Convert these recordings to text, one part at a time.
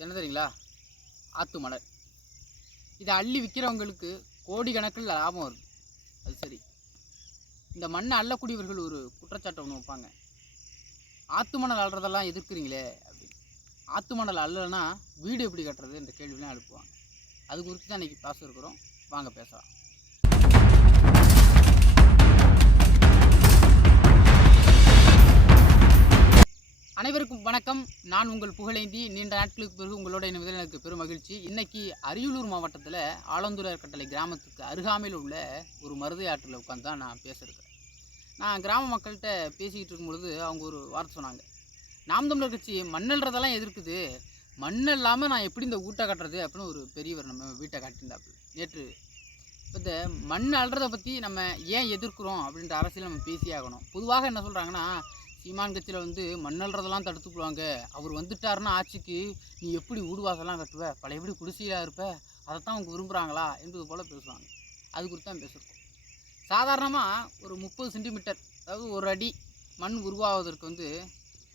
என்ன தெரியுங்களா? ஆத்து மலர். இதை அள்ளி விற்கிறவங்களுக்கு கோடிக்கணக்கில் லாபம் வருது. அது சரி. இந்த மண்ணை அள்ளக்கூடியவர்கள் ஒரு குற்றச்சாட்டை ஒன்று வைப்பாங்க. ஆத்து மணல் அள்ளுறதெல்லாம் எதிர்க்கிறீங்களே அப்படின்னு. ஆத்து மணல் அள்ளலைன்னா வீடு எப்படி கட்டுறது என்ற கேள்விலாம் எழுப்புவாங்க. அது குறித்து தான் இன்றைக்கி பேச இருக்கிறோம். வாங்க பேசலாம். நான் உங்கள் புகழேந்தி நீண்ட நாட்களுக்கு பிறகு உங்களோட இணைவதில் எனக்கு பெரும் மகிழ்ச்சி. இன்னைக்கு அரியலூர் மாவட்டத்தில் ஆலந்துரையர் கட்டளை கிராமத்துக்கு அருகாமையில் உள்ள ஒரு மருதை ஆற்றில் உட்காந்து தான் நான் பேசியிருக்கிறேன். நான் கிராம மக்கள்கிட்ட பேசிக்கிட்டு இருக்கும்பொழுது அவங்க ஒரு வார்த்தை சொன்னாங்க. நாம் தமிழர் கட்சி மண்ணல்றதெல்லாம் எதிர்க்குது. மண் இல்லாமல் நான் எப்படி இந்த ஊட்டை கட்டுறது அப்படின்னு ஒரு பெரியவர் நம்ம வீட்டை காட்டியிருந்தாப்புல. நேற்று இப்போ இந்த மண் அல்றதை பற்றி நம்ம ஏன் எதிர்க்கிறோம் அப்படின்ற அரசியல் நம்ம பேசியே ஆகணும். பொதுவாக என்ன சொல்கிறாங்கன்னா சீமான் கட்சியில் வந்து மண்ணல்றதெல்லாம் தடுத்துக்குவாங்க. அவர் வந்துட்டாருன்னா ஆட்சிக்கு நீ எப்படி வீடு கட்டுவ கட்டுவ? பழையபடி குடிசையாக இருப்ப? அதைத்தான் அவங்க விரும்புகிறாங்களா என்பது போல் பேசுவாங்க. அது குறித்து தான் பேசுகிறோம் சாதாரணமாக ஒரு முப்பது சென்டிமீட்டர் அதாவது ஒரு அடி மண் உருவாவதற்கு வந்து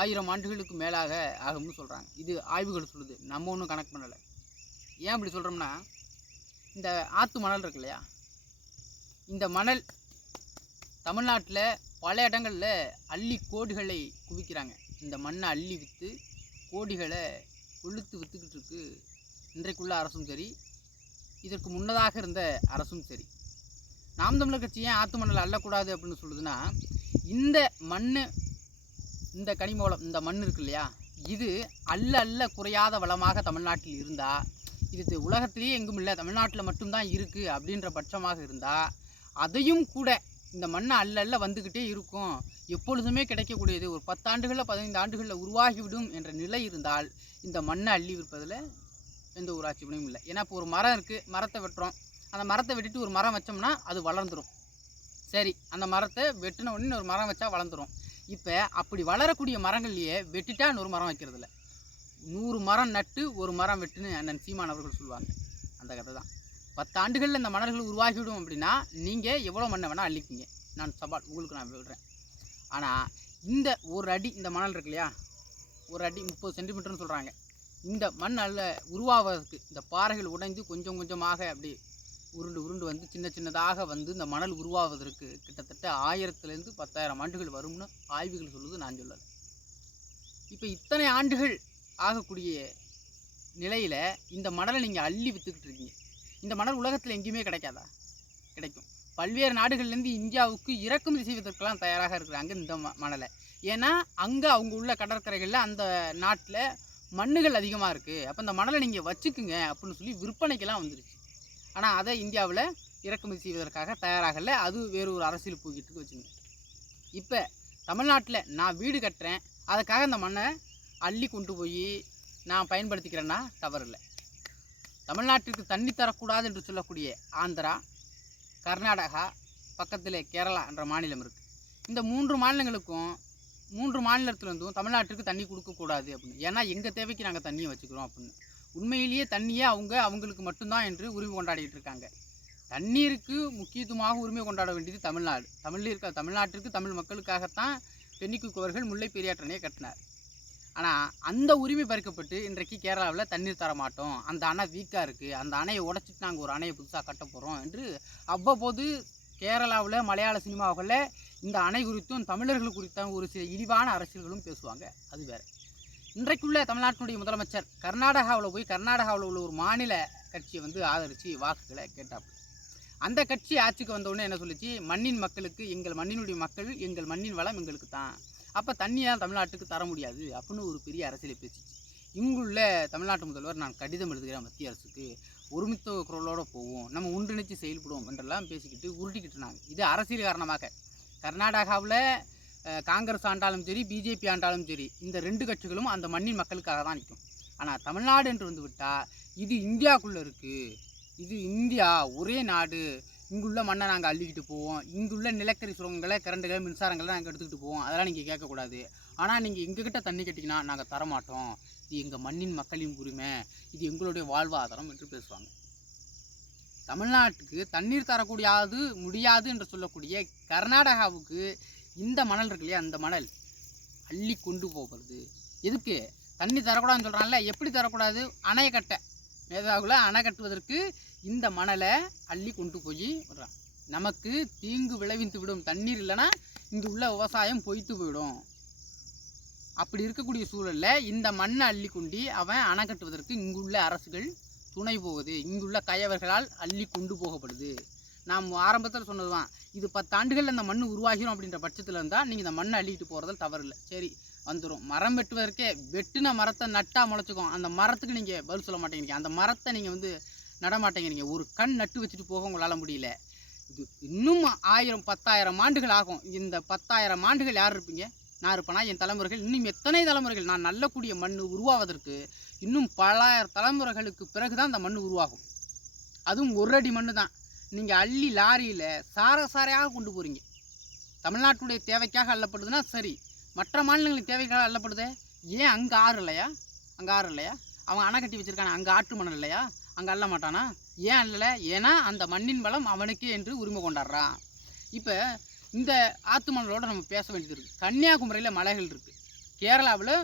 ஆயிரம் ஆண்டுகளுக்கு மேலாக ஆகும்னு சொல்கிறாங்க இது ஆய்வுகள் சொல்லுது. நம்ம ஒன்றும் கணக்கு பண்ணலை. ஏன் அப்படி சொல்கிறோம்னா இந்த ஆற்று மணல் இருக்கு இல்லையா இந்த மணல் தமிழ்நாட்டில் பல இடங்களில் அள்ளி கோடிகளை குவிக்கிறாங்க. இந்த மண்ணை அள்ளி விற்று கோடிகளை கொளுத்து விற்றுக்கிட்டு இருக்கு. இன்றைக்குள்ள அரசும் சரி இதற்கு முன்னதாக இருந்த அரசும் சரி. நாம் தமிழர் கட்சி ஏன் ஆற்று மண்ணில் அள்ளக்கூடாது அப்படின்னு சொல்லுதுன்னா இந்த மண் இந்த கனிம வளம் இந்த மண் இருக்கு இல்லையா? இது அல்ல அல்ல குறையாத வளமாக தமிழ்நாட்டில் இருந்தால் இது உலகத்திலேயே எங்கும் இல்லை தமிழ்நாட்டில் மட்டும்தான் இருக்குது அப்படின்ற பட்சமாக இருந்தால் அதையும் கூட இந்த மண்ணை அல்ல அல்ல வந்துக்கிட்டே இருக்கும். எப்பொழுதுமே கிடைக்கக்கூடியது ஒரு பத்தாண்டுகளில் பதினைந்து ஆண்டுகளில் உருவாகிவிடும் என்ற நிலை இருந்தால் இந்த மண்ணை அள்ளி விற்பதில் எந்த ஒரு ஆட்சேபனையும் இல்லை. ஏன்னா இப்போ ஒரு மரம் இருக்குது மரத்தை வெட்டுறோம். அந்த மரத்தை வெட்டிட்டு ஒரு மரம் வச்சோம்னா அது வளர்ந்துடும் சரி அந்த மரத்தை வெட்டின உடனே ஒரு மரம் வச்சா வளர்ந்துடும் இப்போ அப்படி வளரக்கூடிய மரங்கள்லையே வெட்டிட்டா இன்னொரு மரம் வைக்கிறதில்ல. நூறு மரம் நட்டு ஒரு மரம் வெட்டுன்னு அண்ணன் சீமான் அவர்கள் சொல்லுவாங்க அந்த கதை தான் பத்தாண்டுகளில் இந்த மணல்கள் உருவாகிவிடும் அப்படின்னா நீங்கள் எவ்வளோ மண்ணை வேணால் அள்ளிக்கிங்க நான் சவால் உங்களுக்கு நான் விடுறேன். ஆனால் இந்த ஒரு அடி இந்த மணல் இருக்கு இல்லையா? ஒரு அடி முப்பது சென்டிமீட்டர்னு சொல்கிறாங்க இந்த மண் அல்ல உருவாவதற்கு இந்த பாறைகள் உடைந்து கொஞ்சம் கொஞ்சமாக அப்படி உருண்டு உருண்டு வந்து சின்ன சின்னதாக வந்து இந்த மணல் உருவாவதற்கு கிட்டத்தட்ட ஆயிரத்துலேருந்து பத்தாயிரம் ஆண்டுகள் வரும்னு ஆய்வுகள் சொல்லுது நான் சொல்லலை. இப்போ இத்தனை ஆண்டுகள் ஆகக்கூடிய நிலையில் இந்த மணலை நீங்கள் அள்ளி விற்றுக்கிட்டு இருக்கீங்க. இந்த மணல் உலகத்தில் எங்கேயுமே கிடைக்காதா? கிடைக்கும். பல்வேறு நாடுகள்லேருந்து இந்தியாவுக்கு இறக்குமதி செய்வதற்கெல்லாம் தயாராக இருக்கிறாங்க இந்த ம மணலை. ஏன்னா அங்கே அவங்க உள்ள கடற்கரைகளில் அந்த நாட்டில் மண்ணுகள் அதிகமாக இருக்குது அப்போ இந்த மணலை நீங்கள் வச்சுக்குங்க அப்படின்னு சொல்லி விற்பனைக்கெல்லாம் வந்துருச்சு. ஆனால் அதை இந்தியாவில் இறக்குமதி செய்வதற்காக தயாராகல அது வேறு ஒரு அரசியல் போய்கிட்டு வச்சுங்க இப்போ தமிழ்நாட்டில் நான் வீடு கட்டுறேன். அதுக்காக இந்த மண்ணை அள்ளி கொண்டு போய் நான் பயன்படுத்திக்கிறேன்னா தவறில்லை. தமிழ்நாட்டிற்கு தண்ணி தரக்கூடாது என்று சொல்லக்கூடிய ஆந்திரா கர்நாடகா பக்கத்தில் கேரளா என்ற மாநிலம் இருக்குது இந்த மூன்று மாநிலங்களுக்கும் மூன்று மாநிலத்திலிருந்தும் தமிழ்நாட்டிற்கு தண்ணி கொடுக்கக்கூடாது அப்படின்னு. ஏன்னா எங்கள் தேவைக்கு நாங்கள் தண்ணியை வச்சுக்கிறோம் அப்படின்னு. உண்மையிலேயே தண்ணியே அவங்க அவங்களுக்கு மட்டும்தான் என்று உரிமை கொண்டாடிட்டு இருக்காங்க. தண்ணீருக்கு முக்கியத்துவமாக உரிமை கொண்டாட வேண்டியது தமிழ்நாடு. தமிழில் இருக்க தமிழ்நாட்டிற்கு தமிழ் மக்களுக்காகத்தான் பெண்ணிக்குவர்கள் முல்லை பெரியாற்றனையை கட்டினார். ஆனால் அந்த உரிமை பறிக்கப்பட்டு இன்றைக்கு கேரளாவில் தண்ணீர் தர மாட்டோம். அந்த அணை வீக்காக இருக்குது அந்த அணையை உடச்சிட்டு நாங்கள் ஒரு அணையை புதுசாக கட்ட போகிறோம் என்று அவ்வப்போது கேரளாவில் மலையாள சினிமாவுகளில் இந்த அணை குறித்தும் தமிழர்கள் குறித்தும் ஒரு சில இழிவான அரசியல்களும் பேசுவாங்க. அது வேறு. இன்றைக்குள்ள தமிழ்நாட்டினுடைய முதலமைச்சர் கர்நாடகாவில் போய் கர்நாடகாவில் உள்ள ஒரு மாநில கட்சியை வந்து ஆதரித்து வாக்குகளை கேட்டாப்பு அந்த கட்சி ஆட்சிக்கு வந்தவுடனே என்ன சொல்லிச்சு? மண்ணின் மக்களுக்கு எங்கள் மண்ணினுடைய மக்கள் எங்கள் மண்ணின் வளம் எங்களுக்கு தான் அப்போ தண்ணியாக தமிழ்நாட்டுக்கு தர முடியாது அப்படின்னு ஒரு பெரிய அரசியலை பேசிச்சு. இங்குள்ள தமிழ்நாட்டு முதல்வர் நான் கடிதம் எழுதுகிறேன் மத்திய அரசுக்கு. ஒருமித்த குரலோடு போவோம். நம்ம ஒன்றிணைச்சு செயல்படுவோம் என்றெல்லாம் பேசிக்கிட்டு உருட்டிக்கிட்டு இருந்தாங்க. இது அரசியல் காரணமாக. கர்நாடகாவில் காங்கிரஸ் ஆண்டாலும் சரி பிஜேபி ஆண்டாலும் சரி இந்த ரெண்டு கட்சிகளும் அந்த மண்ணின் மக்களுக்காக தான் நிற்கும். ஆனால் தமிழ்நாடு என்று வந்து விட்டால் இது இந்தியாவுக்குள்ளே இருக்குது இது இந்தியா ஒரே நாடு இங்குள்ள மண்ணை நாங்கள் அள்ளிக்கிட்டு போவோம். இங்குள்ள நிலக்கரி சுரங்கங்களை கரண்டுகளை மின்சாரங்களை நாங்கள் எடுத்துக்கிட்டு போவோம். அதெல்லாம் நீங்கள் கேட்கக்கூடாது. ஆனால் நீங்கள் எங்ககிட்ட தண்ணி கட்டிங்கன்னா நாங்கள் தரமாட்டோம். இது எங்கள் மண்ணின் மக்களின் உரிமை. இது எங்களுடைய வாழ்வாதாரம் என்று பேசுவாங்க. தமிழ்நாட்டுக்கு தண்ணீர் தரக்கூடியாது முடியாது என்று சொல்லக்கூடிய கர்நாடகாவுக்கு இந்த மணல் இருக்கு இல்லையா? அந்த மணல் அள்ளி கொண்டு போகிறது. எதுக்கு? தண்ணி தரக்கூடாதுன்னு சொல்கிறான்ல எப்படி தரக்கூடாது? அணையை கட்ட. மேதாவில் அணை கட்டுவதற்கு இந்த மணலை அள்ளி கொண்டு போய் விடுறான். நமக்கு தீங்கு விளைவித்து விடும் தண்ணீர் இல்லைன்னா இங்கு உள்ள விவசாயம் பொய்த்து போயிடும். அப்படி இருக்கக்கூடிய சூழலில் இந்த மண்ணை அள்ளி கொண்டு அவன் அணை கட்டுவதற்கு இங்குள்ள அரசுகள் துணை போகுது. இங்குள்ள கயவர்களால் அள்ளி கொண்டு போகப்படுது. நாம் ஆரம்பத்தில் சொன்னது தான் இது பத்தாண்டுகள் அந்த மண் உருவாகிறோம் அப்படின்ற பட்சத்தில் இருந்தால் நீங்கள் இந்த மண்ணை அள்ளிட்டு போகிறதில் தவறில்லை. சரி வந்துடும் மரம் வெட்டுவதற்கே வெட்டின மரத்தை நட்டா முளைச்சிக்கும். அந்த மரத்துக்கு நீங்கள் பதில் சொல்ல மாட்டேங்கிறீங்க. அந்த மரத்தை நீங்கள் வந்து நட மாட்டேங்கிறீங்க. ஒரு கண் நட்டு வச்சுட்டு போக உங்களால் முடியல. இது இன்னும் ஆயிரம் பத்தாயிரம் ஆண்டுகள் ஆகும். இந்த பத்தாயிரம் ஆண்டுகள் யார் இருப்பீங்க? நான் இருப்பேனா? என் தலைமுறைகள். இன்னும் எத்தனை தலைமுறைகள்? நான் நல்லக்கூடிய மண் உருவாவதற்கு இன்னும் பலாயிரம் தலைமுறைகளுக்கு பிறகு தான் அந்த மண் உருவாகும். அதுவும் ஒரு அடி மண்ணு தான். நீங்கள் அள்ளி லாரியில் சார சாரையாக கொண்டு போகிறீங்க தமிழ்நாட்டுடைய தேவைக்காக அள்ளப்படுதுன்னா சரி. மற்ற மாநிலங்களின் தேவைகளாக அல்லப்படுது ஏன் அங்கே ஆறு இல்லையா? அங்கே ஆறு இல்லையா? அவன் அணை கட்டி வச்சுருக்கான அங்கே ஆற்று மணல் இல்லையா? அங்கே அள்ள மாட்டானா? ஏன் அல்லல ஏன்னா அந்த மண்ணின் பலம் அவனுக்கே என்று உரிமை கொண்டாடுறான் இப்போ இந்த ஆற்று மணலோட நம்ம பேச வேண்டியது இருக்குது கன்னியாகுமரியில் மலைகள் இருக்குது கேரளாவில்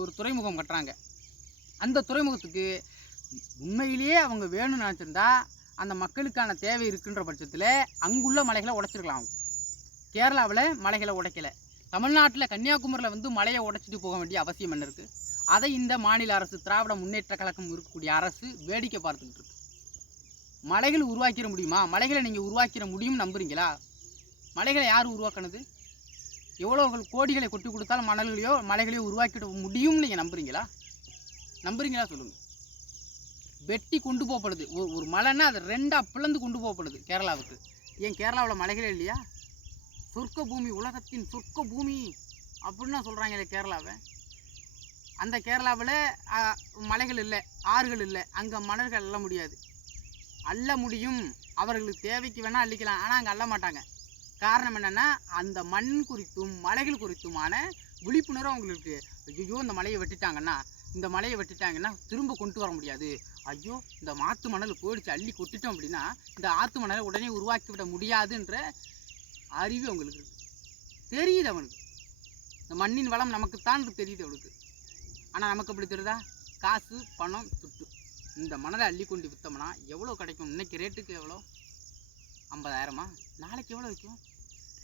ஒரு துறைமுகம் கட்டுறாங்க. அந்த துறைமுகத்துக்கு உண்மையிலேயே அவங்க வேணும்னு நினச்சிருந்தா அந்த மக்களுக்கான தேவை இருக்குன்ற பட்சத்தில் அங்குள்ள மலைகளை உடைச்சிருக்கலாம் அவங்க. கேரளாவில் மலைகளை உடைக்கலை. தமிழ்நாட்டில் கன்னியாகுமரியில் வந்து மலையை உடைச்சிட்டு போக வேண்டிய அவசியம் என்ன இருக்குது அதை இந்த மாநில அரசு திராவிட முன்னேற்ற கழகம் இருக்கக்கூடிய அரசு வேடிக்கை பார்த்துக்கிட்டு இருக்கு. மலைகள் உருவாக்கிட முடியுமா? மலைகளை நீங்கள் உருவாக்கிட முடியும்னு நம்புறீங்களா? மலைகளை யார் உருவாக்குனது? எவ்வளோ கோடிகளை கொட்டி கொடுத்தாலும் மணல்களையோ மலைகளையோ உருவாக்கிட முடியும்னு நீங்கள் நம்புறீங்களா? நம்புறீங்களா சொல்லுங்கள் வெட்டி கொண்டு போகப்படுது. ஒரு ஒரு மலைன்னா அது ரெண்டாக பிளந்து கொண்டு போகப்படுது கேரளாவுக்கு. ஏன் கேரளாவில் மலைகளே இல்லையா? சொர்க்க பூமி உலகத்தின் சொர்க்க பூமி அப்படின்னு சொல்கிறாங்களே கேரளாவை. அந்த கேரளாவில் மலைகள் இல்லை ஆறுகள் இல்லை. அங்கே மணல்கள் அள்ள முடியாது. அள்ள முடியும். அவர்களுக்கு தேவைக்கு வேணால் அள்ளிக்கலாம். ஆனால் அங்கே அள்ள மாட்டாங்க. காரணம் என்னென்னா அந்த மண் குறித்தும் மலைகள் குறித்துமான விழிப்புணர்வு அவங்களுக்கு ஐயோ இந்த மலையை வெட்டிட்டாங்கன்னா இந்த மலையை வெட்டிட்டாங்கன்னா திரும்ப கொண்டு வர முடியாது. ஐயோ இந்த மாற்று மணல் போயிடுச்சு அள்ளி கொட்டிட்டோம் அப்படின்னா இந்த ஆற்று மணலை உடனே உருவாக்கி விட முடியாதுன்ற அறிவு அவங்களுக்கு இருக்கு. தெரியுது அவனுக்கு. இந்த மண்ணின் வளம் நமக்குத்தான் தெரியுது அவனுக்கு ஆனால் நமக்கு அப்படி தெரியுதா? காசு பணம் துட்டு. இந்த மணலை அள்ளி கொண்டு விற்றோம்னா எவ்வளோ கிடைக்கும்? இன்றைக்கி ரேட்டுக்கு எவ்வளோ? ஐம்பதாயிரமா? நாளைக்கு எவ்வளோ விற்கும்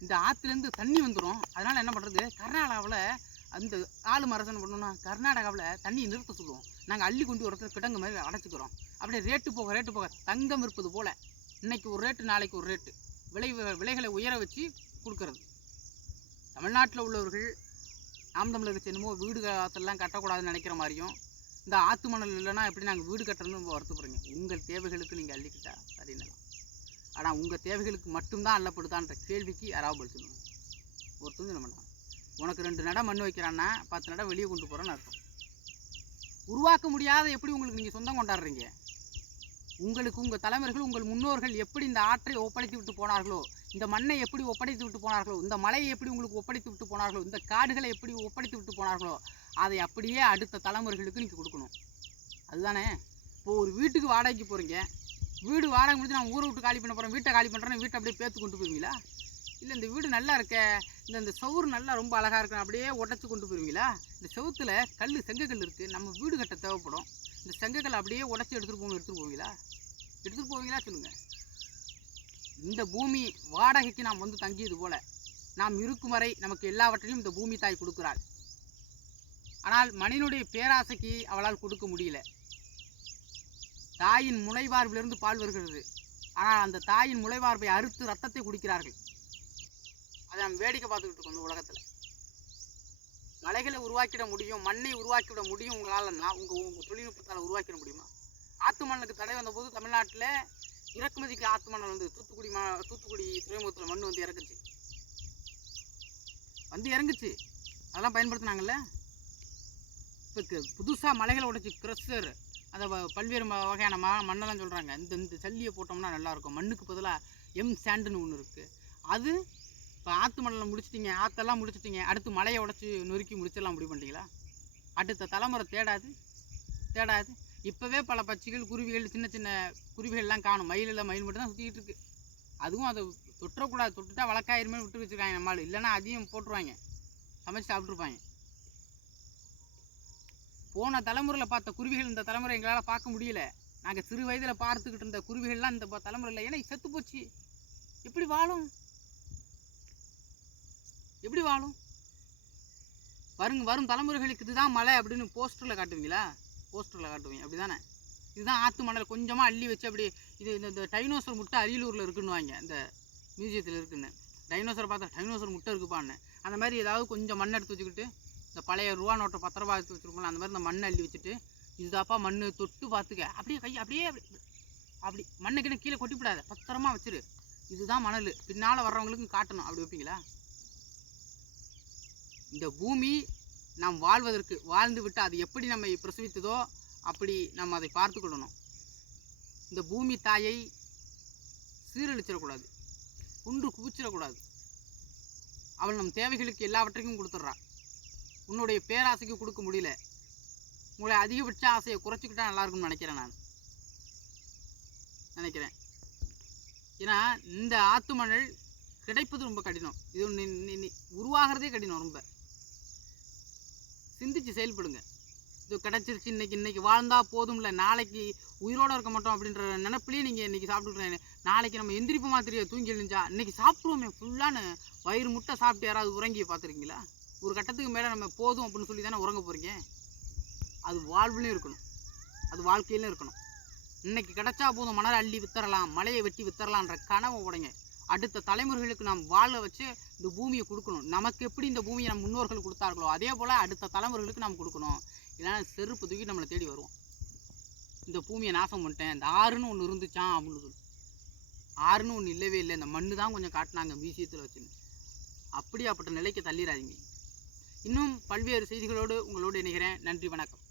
இந்த ஆற்றுலேருந்து தண்ணி வந்துடும் அதனால் என்ன பண்ணுறது கர்நாடகாவில் அந்த ஆளு அரசன் பண்ணணும்னா கர்நாடகாவில் தண்ணி நிறுத்த சொல்லுவோம். நாங்கள் அள்ளி கொண்டு ஒரு இடத்துல கிடங்கு மாதிரி அடைச்சிக்கிறோம். அப்படியே ரேட்டு போக ரேட்டு போக தங்கம் இருப்பது போல். இன்றைக்கி ஒரு ரேட்டு நாளைக்கு ஒரு ரேட்டு. விலை விலைகளை உயர வச்சு கொடுக்கறது. தமிழ்நாட்டில் உள்ளவர்கள் நாம் தமிழருக்கு என்னமோ வீடு காத்தெல்லாம் கட்டக்கூடாதுன்னு நினைக்கிற மாதிரியும் இந்த ஆத்து மணல் இல்லைன்னா எப்படி நாங்கள் வீடு கட்டுறதுன்னு வருத்தப்படுறீங்க? உங்கள் தேவைகளுக்கு நீங்கள் அள்ளிக்கிட்டா சரின்னு ஆனால் உங்கள் தேவைகளுக்கு மட்டும்தான் அள்ளப்படுதான்ற கேள்விக்கு யாராவது பதில் ஒருத்தவங்க ஒருத்தரும் சொல்ல உனக்கு ரெண்டு நடை மண் வைக்கிறான்னா பத்து நடை வெளியே கொண்டு போகிறேன்னு அர்த்தம். உருவாக்க முடியாத எப்படி உங்களுக்கு நீங்கள் சொந்தம் கொண்டாடுறீங்க? உங்களுக்கு உங்கள் தலைவர்கள் உங்கள் முன்னோர்கள் எப்படி இந்த ஆற்றை ஒப்படைத்து விட்டு போனார்களோ இந்த மண்ணை எப்படி ஒப்படைத்து விட்டு போனார்களோ இந்த மலையை எப்படி உங்களுக்கு ஒப்படைத்து விட்டு போனார்களோ இந்த காடுகளை எப்படி ஒப்படைத்து விட்டு போனார்களோ அதை அப்படியே அடுத்த தலைமுறைகளுக்கு நீங்கள் கொடுக்கணும். அதுதானே? இப்போ ஒரு வீட்டுக்கு வாடகைக்கு போகிறீங்க வீடு வாடகை முடிஞ்சு நான் ஊரை விட்டு காலி பண்ண போகிறேன் வீட்டை காலி பண்ணுறேன்னு வீட்டை அப்படியே பேத்து கொண்டு போவீங்களா? இல்லை இந்த வீடு நல்லா இருக்க. இந்த இந்த சவுறு நல்லா ரொம்ப அழகாக இருக்கு. அப்படியே உடச்சி கொண்டு போயிருவீங்களா? இந்த செவுத்தில் கல் செங்கக்கல் இருக்குது நம்ம வீடு கட்ட தேவைப்படும். இந்த செங்கக்கல் அப்படியே உடச்சி எடுத்துகிட்டு போங்க எடுத்துகிட்டு போவீங்களா? எடுத்துகிட்டு போவீங்களா? சொல்லுங்கள் இந்த பூமி வாடகைக்கு நாம் வந்து தங்கியது போல. நாம் இருக்கும் வரை நமக்கு எல்லாவற்றையும் இந்த பூமி தாய் கொடுக்குறாள். ஆனால் மனிதனுடைய பேராசைக்கு அவளால் கொடுக்க முடியல. தாயின் முளைவார்பிலிருந்து பால் வருகிறது. ஆனால் அந்த தாயின் முளைவார்பை அறுத்து ரத்தத்தை குடிக்கிறார்கள். அதை நம்ம வேடிக்கை பார்த்துக்கிட்டு இருக்கோம் இந்த உலகத்தில். மலைகளை உருவாக்கிட முடியும் மண்ணை உருவாக்கிவிட முடியும் உங்களால்னா உங்கள் உங்கள் தொழில்நுட்பத்தால் உருவாக்கிட முடியுமா? ஆத்து மண்ணுக்கு தடை வந்தபோது தமிழ்நாட்டில் இறக்குமதிக்கு ஆத்து மணல் வந்து தூத்துக்குடி மா தூத்துக்குடி துறைமுகத்தில் மண் வந்து இறங்குச்சு வந்து இறங்குச்சு. அதெல்லாம் பயன்படுத்தினாங்கல்ல? இப்போ புதுசாக மலைகளை உடைச்சி க்ரஷர் அதை வ- பல்வேறு வகையான ம மண்ணெல்லாம் சொல்கிறாங்க இந்த இந்த சல்லியை போட்டோம்னா நல்லாயிருக்கும் மண்ணுக்கு பதிலாக எம் சாண்டுன்னு ஒன்று இருக்குது அது இப்போ ஆற்று மணலில் முடிச்சிட்டிங்க ஆற்றெல்லாம் முடிச்சிட்டிங்க. அடுத்து மலையை உடச்சி நொறுக்கி முடிச்சிடலாம் முடிவு பண்ணிட்டீங்களா? அடுத்த தலைமுறை தேடாது தேடாது. இப்போவே பல பச்சிகள் குருவிகள் சின்ன சின்ன குருவிகள்லாம் காணும். மயில் இல்லை மயில் மட்டும் தான் சுற்றிக்கிட்டு இருக்குது அதுவும் அதை தொட்டக்கூடாது தொட்டுட்டா வழக்காயிருமே விட்டு வச்சுருக்காங்க நம்மளால் இல்லைன்னா அதையும் போட்டுருவாங்க. சமைச்சு சாப்பிட்ருப்பாங்க போன தலைமுறையில் பார்த்த குருவிகள் இந்த தலைமுறை எங்களால் பார்க்க முடியல. நாங்கள் சிறு வயதில் பார்த்துக்கிட்டு இருந்த குருவிகள்லாம் இந்த தலைமுறையில் ஏன்னா செத்து போச்சு. எப்படி வாழும்? எப்படி வாழும்? வருங்க வரும். தலைமுறைகளுக்கு இதுதான் மழை அப்படின்னு போஸ்டரில் காட்டுவீங்களா? போஸ்டரில் காட்டுவீங்க. அப்படி தானே இதுதான் ஆற்று மணல். கொஞ்சமாக அள்ளி வச்சு அப்படி இது இந்த- டைனோசர் முட்டை அரியலூரில் இருக்குன்னுவாங்க. இந்த மியூசியத்தில் இருக்குன்னு. டைனோசரை பார்த்தா டைனோசர் முட்டை இருக்குப்பான்னு. அந்த மாதிரி ஏதாவது கொஞ்சம் மண் எடுத்து வச்சுக்கிட்டு இந்த பழைய ரூபா நோட்டை பத்து ரூபா எடுத்து வச்சுருப்போம்ல அந்த மாதிரி இந்த மண்ணை அள்ளி வச்சுட்டு இதுதாப்பா மண் தொட்டு பார்த்துக்க. அப்படியே கை அப்படியே அப்படி அப்படி மண்ணுக்குன்னு கீழே கொட்டிவிடாத. பத்திரமா வச்சிரு. இதுதான் மணல். பின்னால் வர்றவங்களுக்கும் காட்டணும். அப்படி வைப்பீங்களா? இந்த பூமி நாம் வாழ்வதற்கு வாழ்ந்து விட்டு அது எப்படி நம்மை பிரசவித்ததோ அப்படி நம்ம அதை பார்த்து கொள்ளணும். இந்த பூமி தாயை சீரழிச்சிடக்கூடாது. குன்று குவிச்சிடக்கூடாது. அவள் நம் தேவைகளுக்கு எல்லாவற்றையும் கொடுத்துட்றா உன்னுடைய பேராசைக்கு கொடுக்க முடியல. உங்களை அதிகபட்ச ஆசையை குறைச்சிக்கிட்டா நல்லாயிருக்கும்னு நினைக்கிறேன் நான். நினைக்கிறேன். ஏன்னா இந்த ஆத்து மணல் கிடைப்பது ரொம்ப கடினம். இது உருவாகிறதே கடினம் ரொம்ப. சிந்திச்சு செயல்படுங்க. இது கிடச்சிருச்சு இன்னைக்கு இன்றைக்கி வாழ்ந்தால் போதும்ல. நாளைக்கு உயிரோட இருக்க மாட்டோம் அப்படின்ற நினப்பிலேயே நீங்கள் இன்றைக்கி சாப்பிட்டுக்கிறேன் நாளைக்கு நம்ம எந்திரிப்போமா தெரிய தூங்கி எழுந்தா இன்றைக்கி சாப்பிடுவோமே ஃபுல்லான வயிறு முட்டை சாப்பிட்டு யாராவது உறங்கி பார்த்துருக்கீங்களா? ஒரு கட்டத்துக்கு மேலே நம்ம போதும் அப்படின்னு சொல்லி தானே உறங்க போகிறீங்க அது வாழ்வுலையும் இருக்கணும். அது வாழ்க்கையிலும் இருக்கணும். இன்னைக்கு கிடைச்சா போதும் மணல் அள்ளி வித்தரலாம் மலையை வெட்டி வித்தரலான்ற கனவை உடைங்க. அடுத்த தலைமுறைகளுக்கு நாம் வாழ வச்சு இந்த பூமியை கொடுக்கணும். நமக்கு எப்படி இந்த பூமியை நம்ம முன்னோர்கள் கொடுத்தார்களோ அதே போல் அடுத்த தலைமுறைகளுக்கு நாம் கொடுக்கணும். இல்லைன்னா செருப்பு தூக்கி நம்மளை தேடி வருவோம். இந்த பூமியை நாசம் பண்ணிட்டேன் இந்த ஆறுன்னு ஒன்று இருந்துச்சான் அப்படின்னு சொல்லி. ஆறுன்னு ஒன்று இல்லவே இல்லை இந்த மண்ணு தான் கொஞ்சம் காட்டினாங்க மியூசியத்தில் வச்சுன்னு. அப்படியாப்பட்ட நிலைக்கு தள்ளிடாதீங்க. இன்னும் பல்வேறு செய்திகளோடு உங்களோடு இணைகிறேன். நன்றி வணக்கம்.